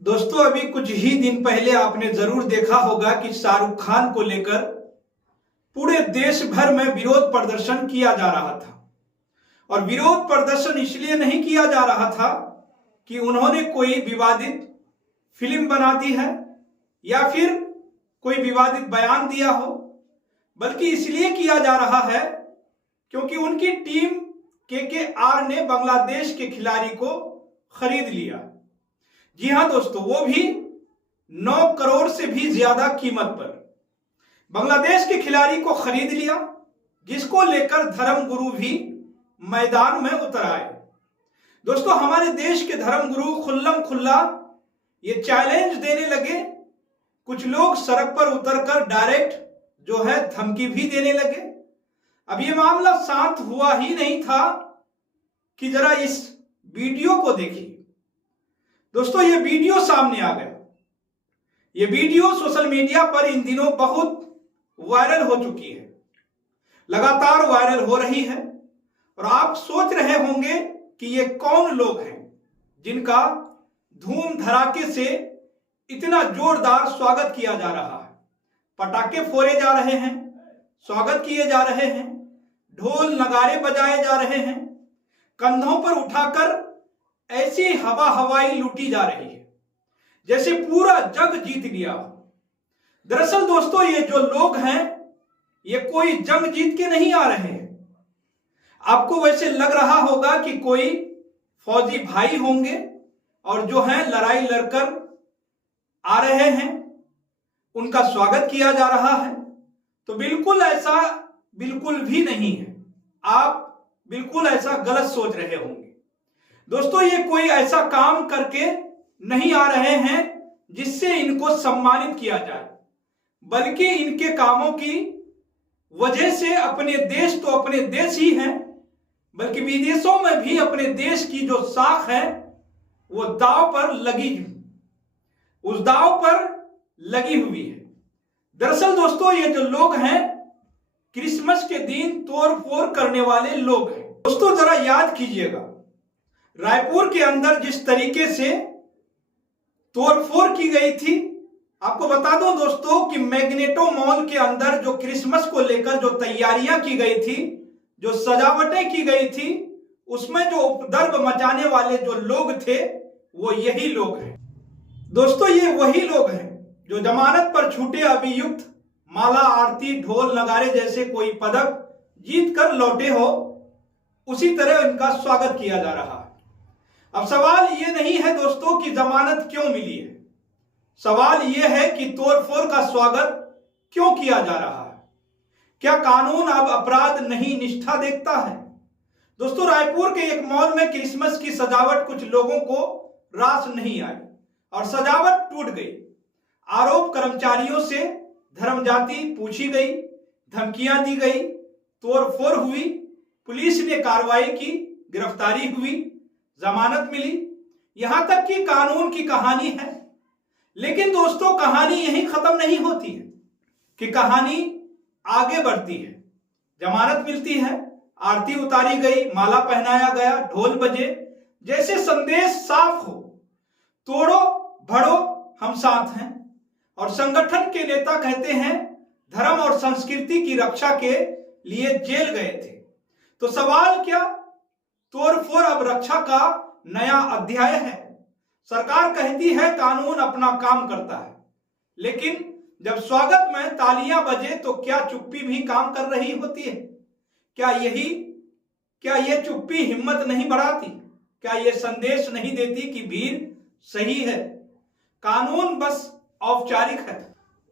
दोस्तों, अभी कुछ ही दिन पहले आपने जरूर देखा होगा कि शाहरुख खान को लेकर पूरे देश भर में विरोध प्रदर्शन किया जा रहा था। और विरोध प्रदर्शन इसलिए नहीं किया जा रहा था कि उन्होंने कोई विवादित फिल्म बना दी है या फिर कोई विवादित बयान दिया हो, बल्कि इसलिए किया जा रहा है क्योंकि उनकी टीम KKR ने बांग्लादेश के खिलाड़ी को खरीद लिया। जी हां दोस्तों, वो भी 9 करोड़ से भी ज्यादा कीमत पर बांग्लादेश के खिलाड़ी को खरीद लिया, जिसको लेकर धर्मगुरु भी मैदान में उतर आए। दोस्तों, हमारे देश के धर्मगुरु खुल्लम खुल्ला ये चैलेंज देने लगे। कुछ लोग सड़क पर उतरकर डायरेक्ट जो है धमकी भी देने लगे। अब ये मामला शांत हुआ ही नहीं था कि जरा इस वीडियो को देखिए। दोस्तों, ये वीडियो सामने आ गया। ये वीडियो सोशल मीडिया पर इन दिनों बहुत वायरल हो चुकी है, लगातार वायरल हो रही है। और आप सोच रहे होंगे कि ये कौन लोग हैं जिनका धूम धड़ाके से इतना जोरदार स्वागत किया जा रहा है। पटाखे फोड़े जा रहे हैं, स्वागत किए जा रहे हैं, ढोल नगाड़े बजाए जा रहे हैं, कंधों पर उठाकर ऐसी हवाई लूटी जा रही है जैसे पूरा जग जीत लिया हो। दरअसल दोस्तों, ये जो लोग हैं ये कोई जंग जीत के नहीं आ रहे हैं। आपको वैसे लग रहा होगा कि कोई फौजी भाई होंगे और जो हैं लड़ाई लड़कर आ रहे हैं, उनका स्वागत किया जा रहा है। तो बिल्कुल ऐसा बिल्कुल भी नहीं है। आप बिल्कुल ऐसा गलत सोच रहे होंगे। दोस्तों, ये कोई ऐसा काम करके नहीं आ रहे हैं जिससे इनको सम्मानित किया जाए, बल्कि इनके कामों की वजह से अपने देश तो अपने देश ही हैं, बल्कि विदेशों में भी अपने देश की जो साख है वो दांव पर लगी, उस दांव पर लगी हुई है। दरअसल दोस्तों, ये जो लोग हैं क्रिसमस के दिन तोड़ फोड़ करने वाले लोग हैं। दोस्तों, जरा याद कीजिएगा, रायपुर के अंदर जिस तरीके से तोड़फोड़ की गई थी। आपको बता दूं दोस्तों कि मैग्नेटो मॉल के अंदर जो क्रिसमस को लेकर जो तैयारियां की गई थी, जो सजावटें की गई थी, उसमें जो उपद्रव मचाने वाले जो लोग थे वो यही लोग हैं। दोस्तों, ये वही लोग हैं जो जमानत पर छूटे अभियुक्त माला आरती ढोल नगाड़े जैसे कोई पदक जीत कर लौटे हो, उसी तरह इनका स्वागत किया जा रहा है। अब सवाल ये नहीं है दोस्तों कि जमानत क्यों मिली है, सवाल ये है कि तोड़फोड़ का स्वागत क्यों किया जा रहा है। क्या कानून अब अपराध नहीं निष्ठा देखता है? दोस्तों, रायपुर के एक मॉल में क्रिसमस की सजावट कुछ लोगों को रास नहीं आई और सजावट टूट गई। आरोप कर्मचारियों से धर्म जाति पूछी गई, धमकियां दी गई, तोड़फोड़ हुई, पुलिस ने कार्रवाई की, गिरफ्तारी हुई, जमानत मिली, यहां तक कि कानून की कहानी है। लेकिन दोस्तों, कहानी यहीं खत्म नहीं होती है कि कहानी आगे बढ़ती है। जमानत मिलती है, आरती उतारी गई, माला पहनाया गया, ढोल बजे, जैसे संदेश साफ हो, तोड़ो भड़ो हम साथ हैं। और संगठन के नेता कहते हैं धर्म और संस्कृति की रक्षा के लिए जेल गए थे। तो सवाल क्या, तोड़फोड़ अब रक्षा का नया अध्याय है? सरकार कहती है कानून अपना काम करता है, लेकिन जब स्वागत में तालियां बजे तो क्या चुप्पी भी काम कर रही होती है? क्या ये चुप्पी हिम्मत नहीं बढ़ाती? क्या ये संदेश नहीं देती कि भीड़ सही है, कानून बस औपचारिक है?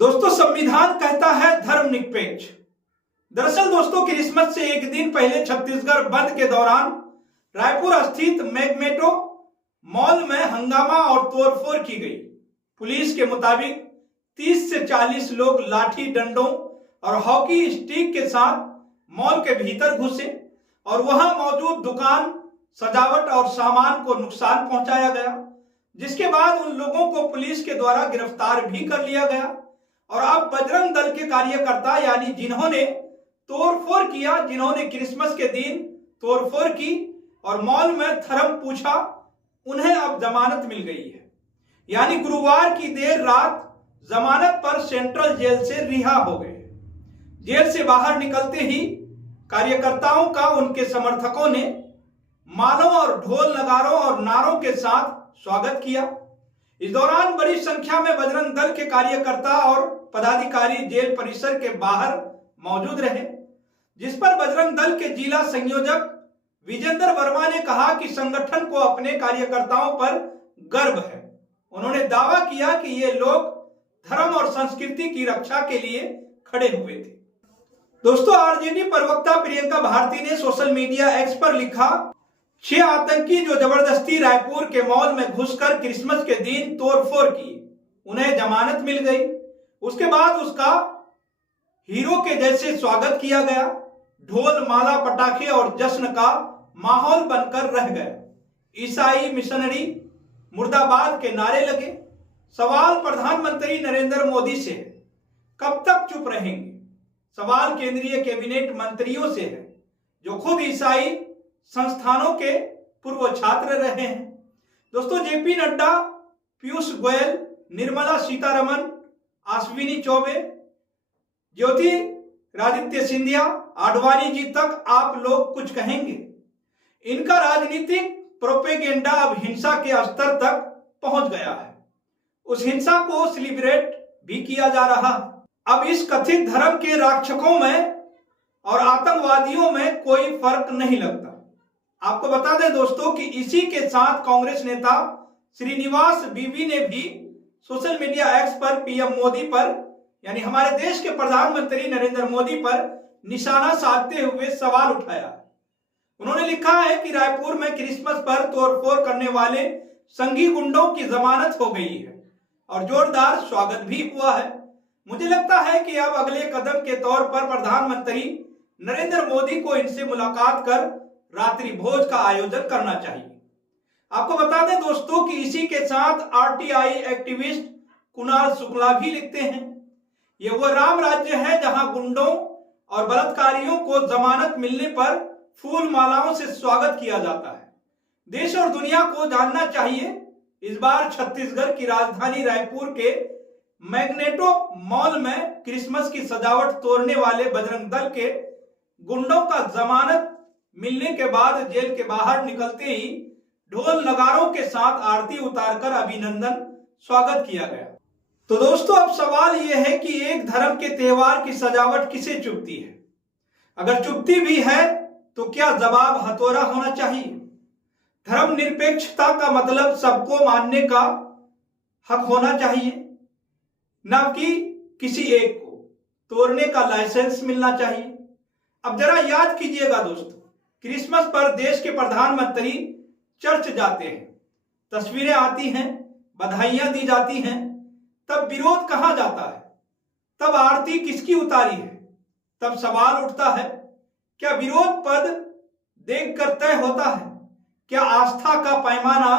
दोस्तों, संविधान कहता है धर्मनिरपेक्ष। दरअसल दोस्तों, क्रिसमस से एक दिन पहले छत्तीसगढ़ बंद के दौरान रायपुर स्थित मैग्नेटो मॉल में हंगामा और तोड़फोड़ की गई। पुलिस के मुताबिक 30 से 40 लोग लाठी डंडों और हॉकी स्टिक के साथ मॉल के भीतर घुसे और वहां मौजूद दुकान, सजावट और सामान को नुकसान पहुंचाया गया, जिसके बाद उन लोगों को पुलिस के द्वारा गिरफ्तार भी कर लिया गया। और अब बजरंग दल के कार्यकर्ता यानी जिन्होंने तोड़फोड़ किया, जिन्होंने क्रिसमस के दिन तोड़फोड़ की और मॉल में धर्म पूछा, उन्हें अब जमानत मिल गई है। यानी गुरुवार की देर रात जमानत पर सेंट्रल जेल से रिहा हो गए। जेल से बाहर निकलते ही कार्यकर्ताओं का उनके समर्थकों ने मालों और ढोल नगारों और नारों के साथ स्वागत किया। इस दौरान बड़ी संख्या में बजरंग दल के कार्यकर्ता और पदाधिकारी जेल परिसर के बाहर मौजूद रहे, जिस पर बजरंग दल के जिला संयोजक विजेंद्र वर्मा ने कहा कि संगठन को अपने कार्यकर्ताओं पर गर्व है। उन्होंने दावा किया कि ये लोग धर्म और संस्कृति की रक्षा के लिए खड़े हुए थे। दोस्तों, आरजेडी प्रवक्ता प्रियंका भारती ने सोशल मीडिया एक्स पर लिखा, 6 आतंकी जो जबरदस्ती रायपुर के मॉल में घुसकर क्रिसमस के दिन तोड़फोड़ की, उन्हें जमानत मिल गई। उसके बाद उसका हीरो के जैसे स्वागत किया गया। ढोल, माला, पटाखे और जश्न का माहौल बनकर रह गया। ईसाई मिशनरी मुर्दाबाद के नारे लगे। सवाल प्रधानमंत्री नरेंद्र मोदी से है, कब तक चुप रहेंगे? सवाल केंद्रीय कैबिनेट मंत्रियों से है, जो खुद ईसाई संस्थानों के पूर्व छात्र रहे हैं। दोस्तों, जेपी नड्डा, पीयूष गोयल, निर्मला सीतारमण, अश्विनी चौबे, ज्योतिरादित्य सिंधिया, आडवाणी जी तक आप लोग कुछ कहेंगे? इनका राजनीतिक प्रोपेगेंडा अब हिंसा के स्तर तक पहुंच गया है। उस हिंसा को सेलिब्रेट भी किया जा रहा। अब इस कथित धर्म के रक्षकों में और आतंकवादियों में कोई फर्क नहीं लगता। आपको बता दें दोस्तों कि इसी के साथ कांग्रेस नेता श्रीनिवास बीवी ने भी सोशल मीडिया एक्स पर पीएम मोदी पर, यानी हमारे देश के प्रधानमंत्री नरेंद्र मोदी पर निशाना साधते हुए सवाल उठाया। उन्होंने लिखा है कि रायपुर में क्रिसमस पर तोड़फोड़ करने वाले संघी गुंडों की जमानत हो गई है और जोरदार स्वागत भी हुआ है। मुझे लगता है कि अब अगले कदम के तौर पर प्रधानमंत्री नरेंद्र मोदी को इनसे मुलाकात कर रात्रि भोज का आयोजन करना चाहिए। आपको बता दें दोस्तों कि इसी के साथ आरटीआई एक्टिविस्ट कुणाल शुक्ला भी लिखते हैं, ये वो राम राज्य है जहां गुंडों और बलात्कारियों को जमानत मिलने पर फूल मालाओं से स्वागत किया जाता है। देश और दुनिया को जानना चाहिए, इस बार छत्तीसगढ़ की राजधानी रायपुर के मैग्नेटो मॉल में क्रिसमस की सजावट तोड़ने वाले बजरंग दल के गुंडों का जमानत मिलने के बाद जेल के बाहर निकलते ही ढोल नगारों के साथ आरती उतारकर अभिनंदन स्वागत किया गया। तो दोस्तों, अब सवाल यह है कि एक धर्म के त्योहार की सजावट किसे चुभती है? अगर चुभती भी है तो क्या जवाब हथौड़ा होना चाहिए? धर्मनिरपेक्षता का मतलब सबको मानने का हक होना चाहिए, न कि किसी एक को तोड़ने का लाइसेंस मिलना चाहिए। अब जरा याद कीजिएगा दोस्तों, क्रिसमस पर देश के प्रधानमंत्री चर्च जाते हैं, तस्वीरें आती हैं, बधाइयां दी जाती हैं, तब विरोध कहां जाता है? तब आरती किसकी उतारी है? तब सवाल उठता है, क्या विरोध पद देखकर तय होता है? क्या आस्था का पैमाना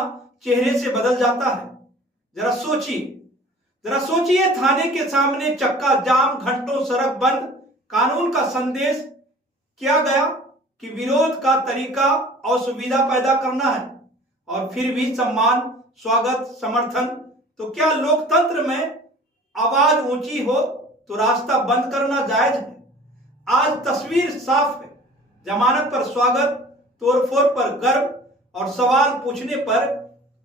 चेहरे से बदल जाता है? जरा सोचिए, थाने के सामने चक्का जाम, घंटों सड़क बंद, कानून का संदेश किया गया कि विरोध का तरीका असुविधा पैदा करना है, और फिर भी सम्मान, स्वागत, समर्थन। तो क्या लोकतंत्र में आवाज ऊंची हो तो रास्ता बंद करना जायज है? आज तस्वीर साफ है, जमानत पर स्वागत, तोड़फोड़ पर गर्व और सवाल पूछने पर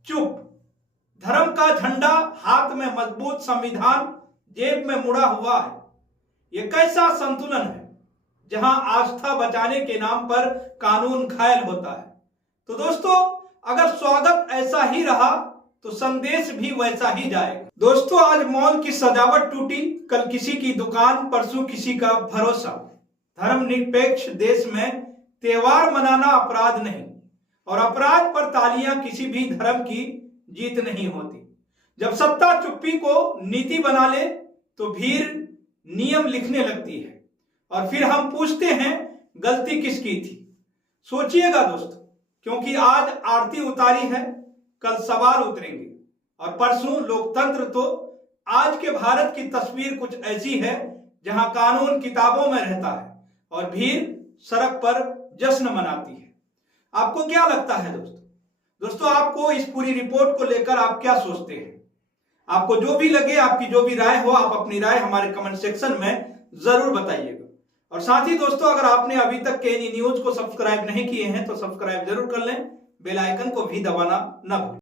चुप। धर्म का झंडा हाथ में, मजबूत संविधान जेब में मुड़ा हुआ है। यह कैसा संतुलन है जहां आस्था बचाने के नाम पर कानून घायल होता है? तो दोस्तों, अगर स्वागत ऐसा ही रहा तो संदेश भी वैसा ही जाएगा। दोस्तों, आज मॉल की सजावट टूटी, कल किसी की दुकान, परसों किसी का भरोसा। धर्मनिरपेक्ष देश में त्योहार मनाना अपराध नहीं, और अपराध पर तालियां किसी भी धर्म की जीत नहीं होती। जब सत्ता चुप्पी को नीति बना ले तो भीड़ नियम लिखने लगती है, और फिर हम पूछते हैं गलती किसकी थी? सोचिएगा दोस्तों, क्योंकि आज आरती उतारी है, कल सवाल उतरेंगे, और परसों लोकतंत्र। तो आज के भारत की तस्वीर कुछ ऐसी है जहां कानून किताबों में रहता है और भीड़ सड़क पर जश्न मनाती है। आपको क्या लगता है दोस्तों? आपको इस पूरी रिपोर्ट को लेकर आप क्या सोचते हैं? आपको जो भी लगे, आपकी जो भी राय हो, आप अपनी राय हमारे कमेंट सेक्शन में जरूर बताइएगा। और साथ ही दोस्तों, अगर आपने अभी तक केएनई न्यूज को सब्सक्राइब नहीं किए हैं तो सब्सक्राइब जरूर कर लें, बेल आइकन को भी दबाना न भूलें।